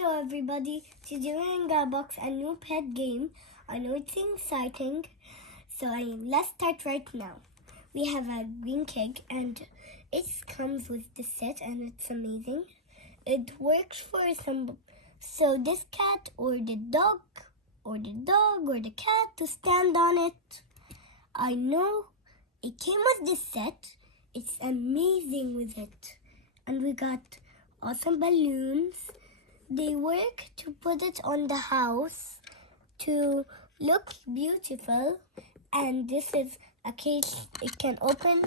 Hello everybody, today we're going to unbox a new pet game. I know it's exciting, so let's start right now. We have a green cake and it comes with the set and it's amazing. It works for so this cat or the dog or the cat to stand on it. I know it came with this set. It's amazing with it. And we got awesome balloons. They work to put it on the house to look beautiful. And this is a case. It can open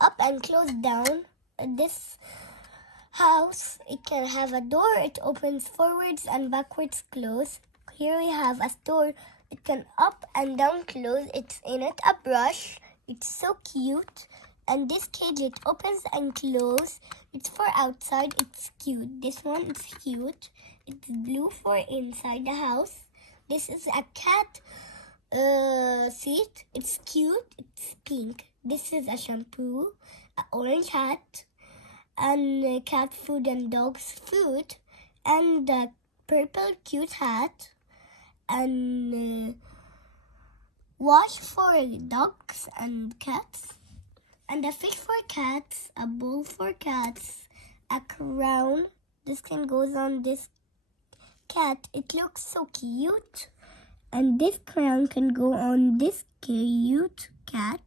up and close down. This house, it can have a door. It opens forwards and backwards close. Here we have a door. It can up and down close. It's in it a brush. It's so cute. And this cage, it opens and closes. It's for outside. It's cute. This one is cute. It's blue for inside the house. This is a cat seat. It's cute. It's pink. This is a shampoo, an orange hat, and cat food and dog's food, and a purple cute hat, and wash for dogs and cats. And a fish for cats, a bowl for cats, a crown. This can goes on this cat. It looks so cute. And this crown can go on this cute cat.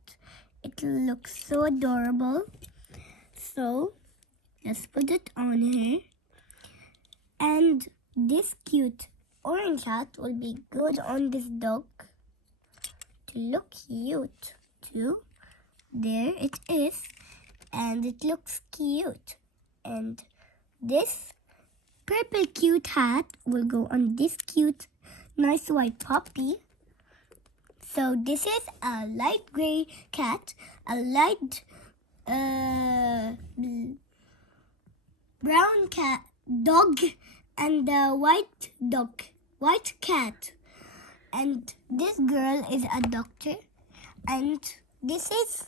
It looks so adorable. So let's put it on here. And this cute orange hat will be good on this dog to look cute too. There it is, and it looks cute. And this purple cute hat will go on this cute, nice white puppy. So this is a light gray cat, a light brown cat dog, and a white cat. And this girl is a doctor, and this is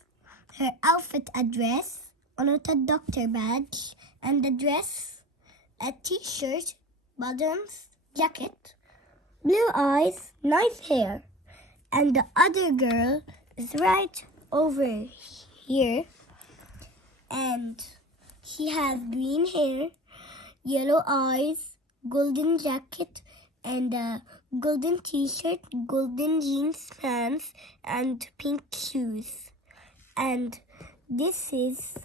her outfit, a dress, on it a doctor badge, and a dress, a t-shirt, buttons, jacket, blue eyes, nice hair. And the other girl is right over here, and she has green hair, yellow eyes, golden jacket, and a golden t-shirt, golden jeans pants, and pink shoes. And this is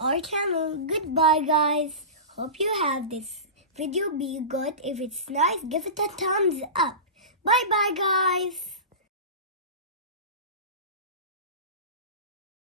our channel. Goodbye guys. Hope you have this video be good. If it's nice, give it a thumbs up. Bye bye guys.